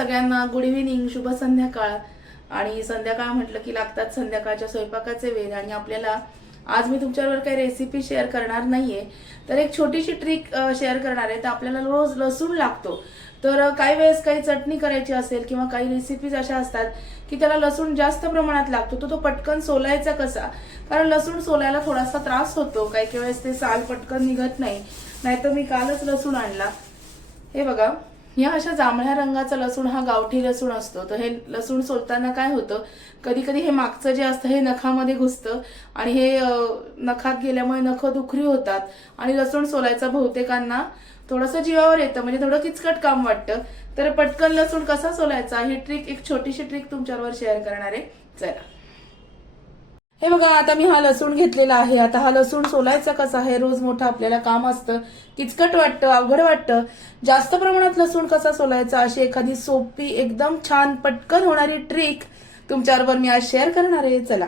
सगळ्यांना good evening, शुभ संध्याकाळ. आणि संध्याकाळ म्हटलं की लागतात संध्याकाळच्या स्वयंपाकाचे वेळ. आणि आपल्याला आज मी तुमच्याबरोबर काही रेसिपी शेअर करणार नाहीये, तर एक छोटीशी ट्रिक शेअर करणार आहे. तर आपल्याला रोज लसूण लागतो. तर काही वेळेस काही चटणी करायची असेल किंवा काही रेसिपीज अशा असतात की त्याला लसूण जास्त प्रमाणात लागतो, तो पटकन सोलायचा कसा. कारण लसूण सोलायला थोडासा त्रास होतो, काही वेळेस ते साल पटकन निघत नाही. नाहीतर मी कालच लसूण आणला, हे बघा, या अशा जांभळ्या रंगाचा लसूण हा गावठी लसूण असतो. तर हे लसूण सोलताना काय होतं, कधी कधी हे मागचं जे असतं हे नखामध्ये घुसतं आणि हे नखात गेल्यामुळे नख दुखरी होतात आणि लसूण सोलायचा बहुतेकांना थोडंसं जीवावर येतं, म्हणजे थोडं किचकट काम वाटतं. तर पटकन लसूण कसा सोलायचा ही ट्रिक, एक छोटीशी ट्रिक तुमच्यावर शेअर करणार आहे. चला, हे बघा, आता मी हा लसूण घेतलेला आहे. आता हा लसूण सोलायचा कसा, हे रोज मोठं आपल्याला काम असतं, किचकट वाटतं, अवघड वाटतं. जास्त प्रमाणात लसूण कसा सोलायचा अशी एखादी सोपी, एकदम छान, पटकन होणारी ट्रिक तुमच्याबरोबर मी आज शेअर करणार आहे. चला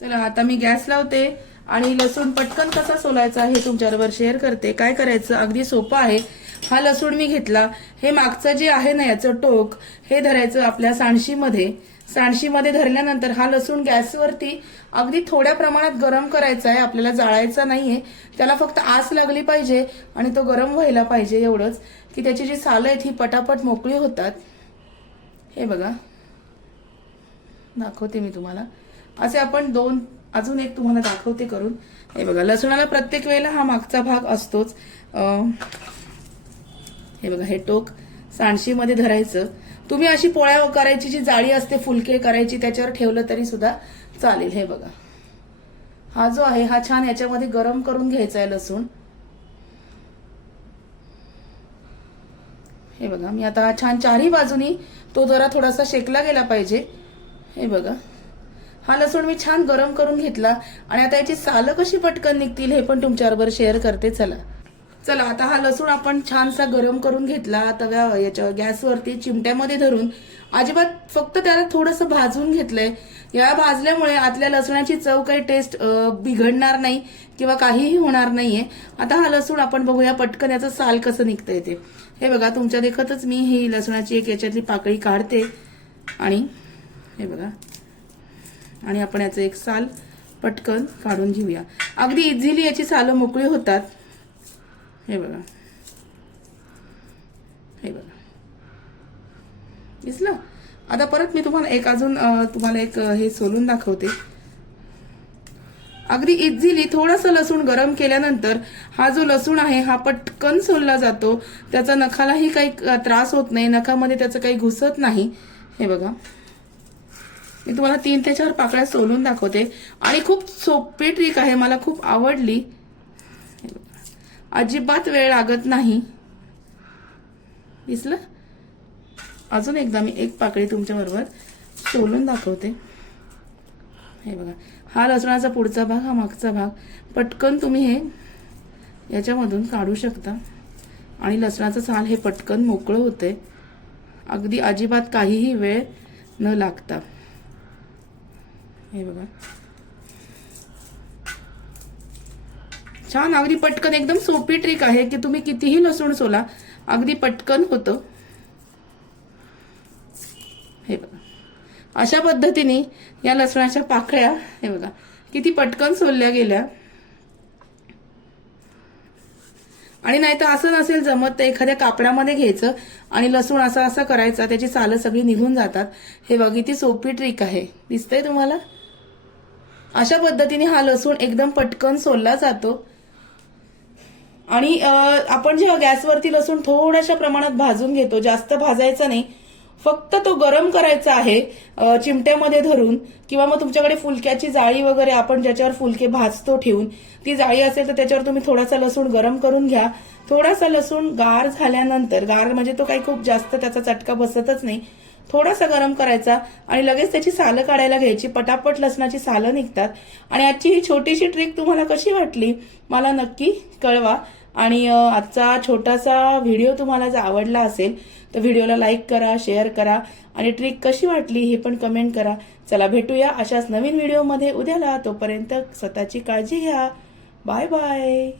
चला आता मी गॅस लावते आणि लसूण पटकन कसा सोलायचा हे तुमच्याबरोबर शेअर करते. काय करायचं, अगदी सोपं आहे. हा लसूण मी घेतला, हे मागचं जे आहे ना याचं टोक, हे धरायचं आपल्या सांडशीमध्ये. सांडशीमध्ये धरल्यानंतर हा लसूण गॅसवरती अगदी थोड्या प्रमाणात गरम करायचा आहे, आपल्याला जाळायचा नाहीये. त्याला फक्त आस लागली पाहिजे आणि तो गरम व्हायला पाहिजे, एवढंच, की त्याची जी सालं आहेत ही पटापट मोकळी होतात. हे बघा, दाखवते मी तुम्हाला. असे आपण अजून एक तुम्हाला दाखवते करून. हे बघा, लसूणाला प्रत्येक वेळेला हा मागचा भाग असतोच. हे बघा, हे टोक सांडशीमध्ये धरायचं. तुम्ही अशी पोळ्या करायची जी जाळी असते, फुलके करायची, त्याच्यावर ठेवलं तरी सुद्धा चालेल. हे बघा, हा जो आहे हा छान याच्यामध्ये गरम करून घ्यायचा आहे लसूण. हे बघा, मी आता छान चारही बाजूनी तो जरा थोडासा शेकला गेला पाहिजे. हे बघा, हा लसूण मी छान गरम करून घेतला आणि आता याची सालं कशी पटकन निघतील हे पण तुमच्याबरोबर शेअर करते. चला आता हा लसूण आपण छानसा गरम करून घेतला याच्या गॅसवरती चिमट्यामध्ये धरून. अजिबात फक्त त्याला थोडंसं भाजून घेतलंय. या भाजल्यामुळे आतल्या लसूणाची चव, काही टेस्ट बिघडणार नाही किंवा काहीही होणार नाहीये. आता हा लसूण आपण बघूया पटकन याचं साल कसं निघतंय ते. हे बघा, तुमच्या देखतच मी ही लसूणाची एक याच्यातली पाकळी काढते आणि हे बघा, आणि आपण याचं एक साल पटकन काढून घेऊया. अगदी इझिली याची सालं मोकळी होतात. हे बघा, हे बघा, दिसलं. आता परत मी तुम्हाला एक हे सोलून दाखवते. अगदी इझिली थोडंसं लसूण गरम केल्यानंतर हा जो लसूण आहे हा पटकन सोलला जातो. त्याचा नखालाही काही त्रास होत नाही, नखामध्ये त्याचं काही घुसत नाही. हे बघा, मी तुम्हाला 3 ते 4 पाकळ्या सोलून दाखवते आणि खूप सोपी ट्रिक आहे, मला खूप आवडली. अजिबात वेळ लागत नाही. दिसलं. अजून एकदा मी एक पाकळी तुमच्या बरोबर सोलून दाखवते. हे बघा, हा लसणाचा पुढचा भाग, हा मागचा भाग, पटकन तुम्ही हे याच्यामधून काढू शकता आणि लसणाचं साल हे पटकन मोकळं होते, अगदी अजिबात काहीही वेळ न लागता. हे बघा, छान, अगदी पटकन, एकदम सोपी ट्रिक आहे की तुम्ही कितीही लसूण सोला, अगदी पटकन होतं. हे बघा, अशा पद्धतीने या लसणाच्या पाकळ्या, हे बघा, किती पटकन सोलल्या गेल्या. आणि नाही तर असं नसेल जमत तर एखाद्या कापडामध्ये घ्यायचं आणि लसूण असा करायचा, त्याची सालं सगळी निघून जातात. हे बघा, किती सोपी ट्रिक आहे, दिसतंय तुम्हाला. अशा पद्धतीने हा लसूण एकदम पटकन सोलला जातो. आणि आपण जेव्हा गॅसवरती लसूण थोड्याशा प्रमाणात भाजून घेतो, जास्त भाजायचा नाही, फक्त तो गरम करायचा आहे चिमट्यामध्ये धरून. किंवा मग तुमच्याकडे फुलक्याची जाळी वगैरे, आपण ज्याच्यावर फुलके भाजतो ठेवून, ती जाळी असेल तर त्याच्यावर तुम्ही थोडासा लसूण गरम करून घ्या. थोडासा लसूण गार झाल्यानंतर, गार म्हणजे तो काही खूप जास्त त्याचा चटका बसतच नाही, थोडासा गरम करायचा आणि लगेच त्याची सालं काढायला घ्यायची. पटापट लसणाची सालं निघतात. आणि आजची ही छोटीशी ट्रिक तुम्हाला कशी वाटली मला नक्की कळवा. आणि आजचा छोटासा व्हिडिओ तुम्हाला जर आवडला असेल तर व्हिडिओला लाईक करा, शेअर करा आणि ट्रिक कशी वाटली हे पण कमेंट करा. चला, भेटूया अशाच नवीन व्हिडिओमध्ये उद्याला. तोपर्यंत स्वतःची काळजी घ्या. Bye bye.